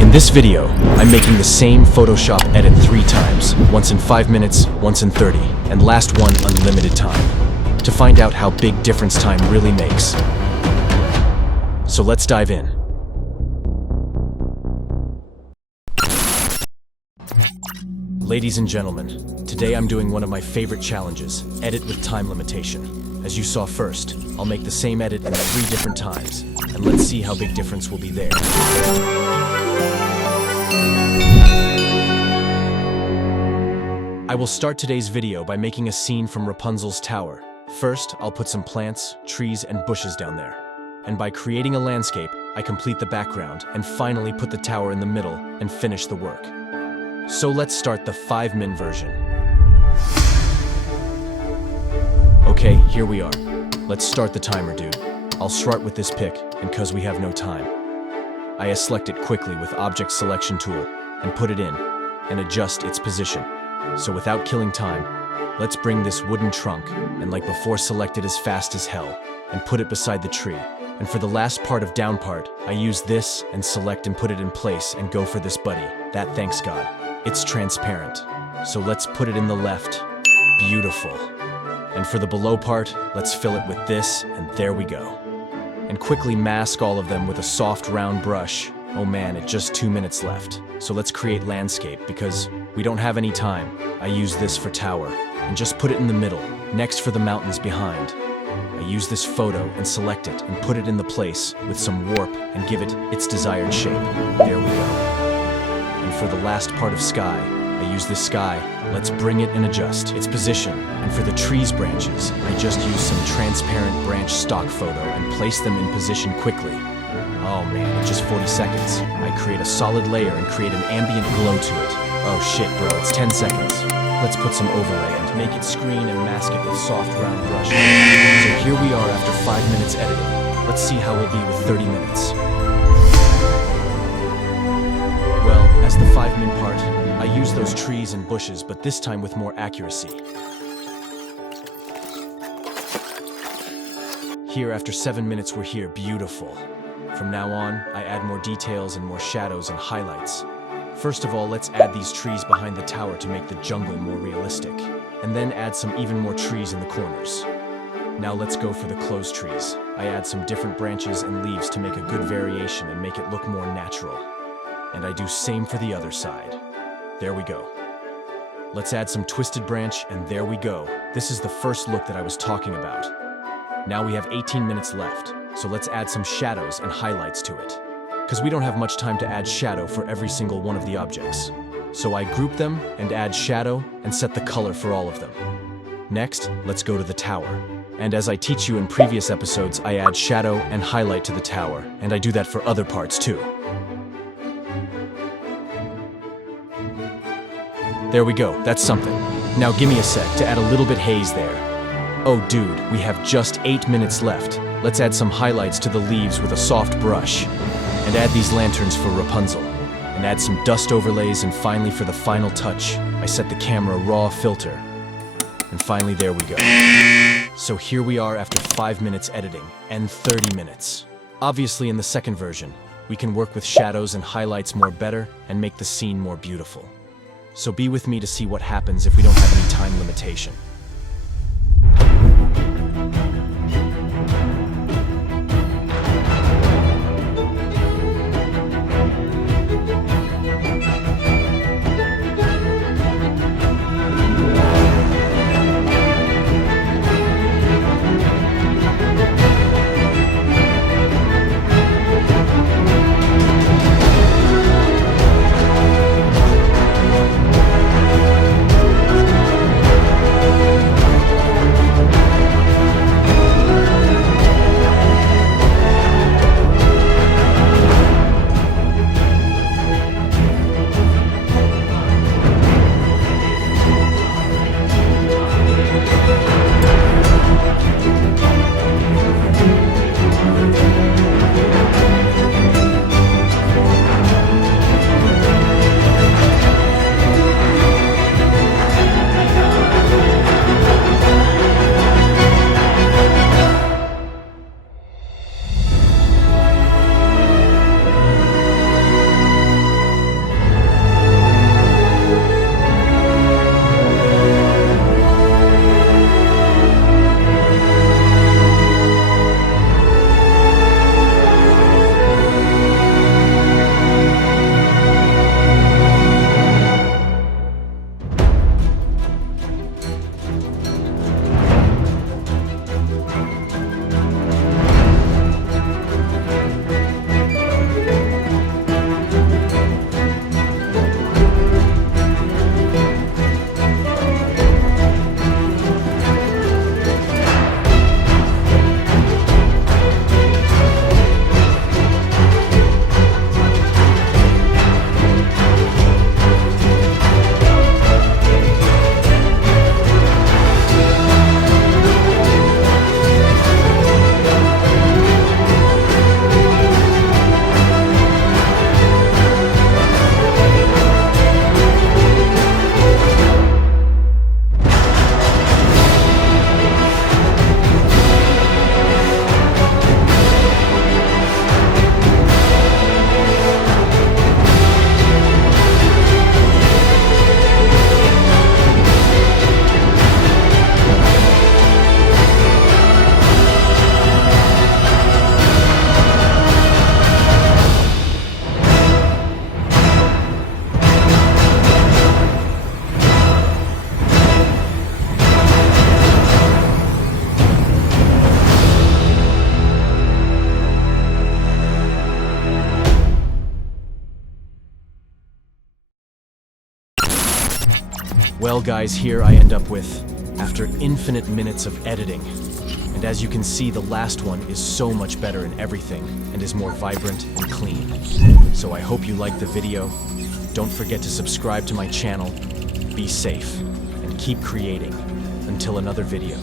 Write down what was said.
In this video, I'm making the same Photoshop edit 3 times, once in 5 minutes, once in 30, and last one unlimited time, to find out how big difference time really makes. So let's dive in. Ladies and gentlemen, today I'm doing one of my favorite challenges, edit with time limitation. As you saw first, I'll make the same edit in 3 different times, and let's see how big difference will be there. I will start today's video by making a scene from Rapunzel's tower. First, I'll put some plants, trees, and bushes down there. And by creating a landscape, I complete the background and finally put the tower in the middle and finish the work. So let's start the 5-min version. Okay, here we are. Let's start the timer, dude. I'll start with this pick, and cause we have no time. I select it quickly with Object Selection tool, and put it in, and adjust its position. So without killing time, let's bring this wooden trunk, and like before select it as fast as hell, and put it beside the tree. And for the last part of down part, I use this, and select and put it in place, and go for this buddy. That thanks God. It's transparent. So let's put it in the left. Beautiful. And for the below part, let's fill it with this, and there we go. And quickly mask all of them with a soft round brush. Oh man, it's just 2 minutes left. So let's create landscape, because we don't have any time. I use this for tower, and just put it in the middle. Next for the mountains behind. I use this photo and select it and put it in the place with some warp and give it its desired shape. There we go. And for the last part of sky, I use this sky. Let's bring it and adjust its position. And for the trees branches, I just use some transparent branch stock photo and place them in position quickly. Oh man, in just 40 seconds, I create a solid layer and create an ambient glow to it. Oh shit bro, it's 10 seconds. Let's put some overlay and make it screen and mask it with soft round brush. So here we are after 5 minutes editing. Let's see how we'll be with 30 minutes. Well, as the 5-min part, I use those trees and bushes, but this time with more accuracy. Here after 7 minutes we're here, beautiful. From now on, I add more details and more shadows and highlights. First of all, let's add these trees behind the tower to make the jungle more realistic. And then add some even more trees in the corners. Now let's go for the closed trees. I add some different branches and leaves to make a good variation and make it look more natural. And I do same for the other side. There we go. Let's add some twisted branch, and there we go. This is the first look that I was talking about. Now we have 18 minutes left, so let's add some shadows and highlights to it. Because we don't have much time to add shadow for every single one of the objects. So I group them and add shadow and set the color for all of them. Next, let's go to the tower. And as I teach you in previous episodes, I add shadow and highlight to the tower, and I do that for other parts too. There we go, that's something. Now give me a sec to add a little bit haze there. Oh dude, we have just 8 minutes left. Let's add some highlights to the leaves with a soft brush. And add these lanterns for Rapunzel. And add some dust overlays, and finally for the final touch, I set the camera raw filter. And finally there we go. So here we are after 5 minutes editing, and 30 minutes. Obviously in the second version, we can work with shadows and highlights more better and make the scene more beautiful. So be with me to see what happens if we don't have any time limitation. Well guys, here I end up with, after infinite minutes of editing. And as you can see, the last one is so much better in everything and is more vibrant and clean. So I hope you liked the video. Don't forget to subscribe to my channel. Be safe and keep creating. Until another video.